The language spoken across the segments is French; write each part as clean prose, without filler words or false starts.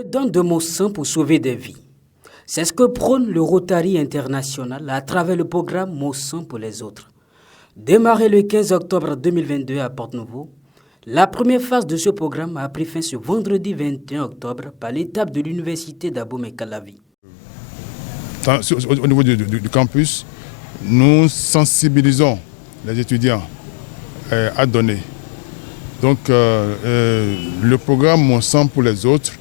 Je donne de mon sang pour sauver des vies. C'est ce que prône le Rotary International à travers le programme Mon sang pour les autres. Démarré le 15 octobre 2022 à Porte-Nouveau, la première phase de ce programme a pris fin ce vendredi 21 octobre par l'étape de l'université d'Abomey-Calavi. Au niveau du campus, nous sensibilisons les étudiants à donner. Donc le programme Mon sang pour les autres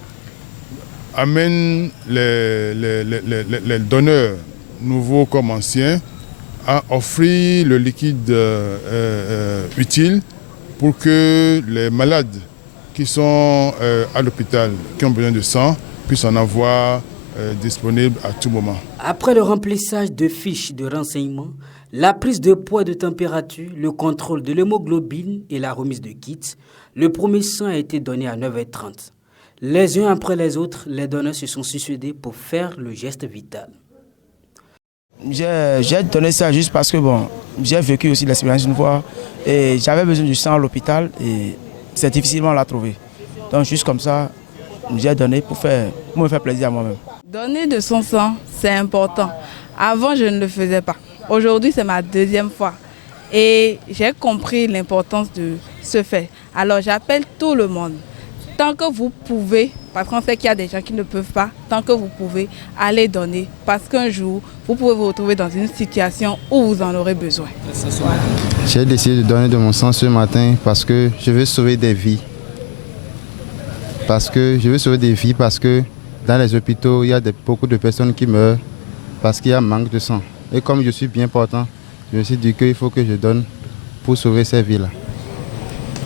amène les donneurs, nouveaux comme anciens, à offrir le liquide utile pour que les malades qui sont à l'hôpital, qui ont besoin de sang, puissent en avoir disponible à tout moment. Après le remplissage de fiches de renseignement, la prise de poids et de température, le contrôle de l'hémoglobine et la remise de kits, le premier sang a été donné à 9h30. Les uns après les autres, les donneurs se sont succédés pour faire le geste vital. J'ai donné ça juste parce que j'ai vécu aussi l'expérience une fois et j'avais besoin du sang à l'hôpital et c'est difficilement la trouver. Donc juste comme ça, j'ai donné pour me faire plaisir à moi-même. Donner de son sang, c'est important. Avant, je ne le faisais pas. Aujourd'hui, c'est ma deuxième fois. Et j'ai compris l'importance de ce fait. Alors, j'appelle tout le monde. Tant que vous pouvez, parce qu'on sait qu'il y a des gens qui ne peuvent pas, tant que vous pouvez, allez donner. Parce qu'un jour, vous pouvez vous retrouver dans une situation où vous en aurez besoin. J'ai décidé de donner de mon sang ce matin parce que je veux sauver des vies. Parce que dans les hôpitaux, il y a beaucoup de personnes qui meurent parce qu'il y a un manque de sang. Et comme je suis bien portant, je me suis dit qu'il faut que je donne pour sauver ces vies-là.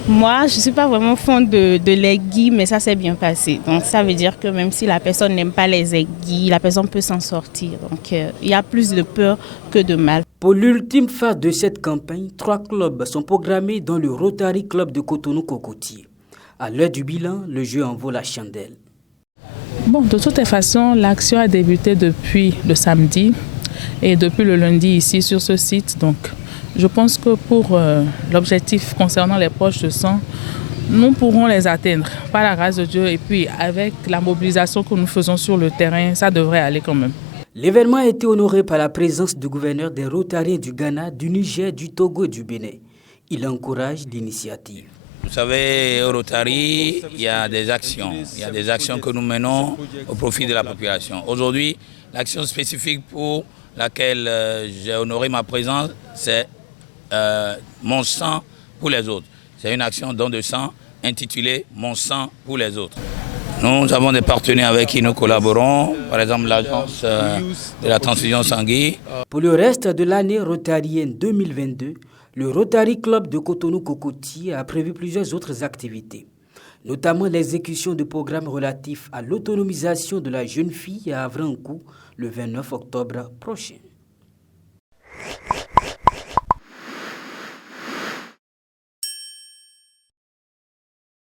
Moi, je ne suis pas vraiment fan de l'aiguille, mais ça s'est bien passé. Donc ça veut dire que même si la personne n'aime pas les aiguilles, la personne peut s'en sortir. Donc il y a plus de peur que de mal. Pour l'ultime phase de cette campagne, 3 clubs sont programmés dans le Rotary Club de Cotonou-Cocotier. À l'heure du bilan, le jeu en vaut la chandelle. De toute façon, l'action a débuté depuis le samedi et depuis le lundi ici sur ce site. Donc, je pense que pour l'objectif concernant les poches de sang, nous pourrons les atteindre par la grâce de Dieu et puis avec la mobilisation que nous faisons sur le terrain, ça devrait aller quand même. L'événement a été honoré par la présence du gouverneur des Rotariens du Ghana, du Niger, du Togo et du Bénin. Il encourage l'initiative. Vous savez, au Rotary, il y a des actions. Il y a des actions que nous menons au profit de la population. Aujourd'hui, l'action spécifique pour laquelle j'ai honoré ma présence, c'est Mon sang pour les autres. C'est une action don de sang intitulée Mon sang pour les autres. Nous avons des partenaires avec qui nous collaborons, par exemple l'agence de la transfusion sanguine. Pour le reste de l'année rotarienne 2022, le Rotary Club de Cotonou-Cocotier a prévu plusieurs autres activités, notamment l'exécution de programmes relatifs à l'autonomisation de la jeune fille à Avrancourt le 29 octobre prochain.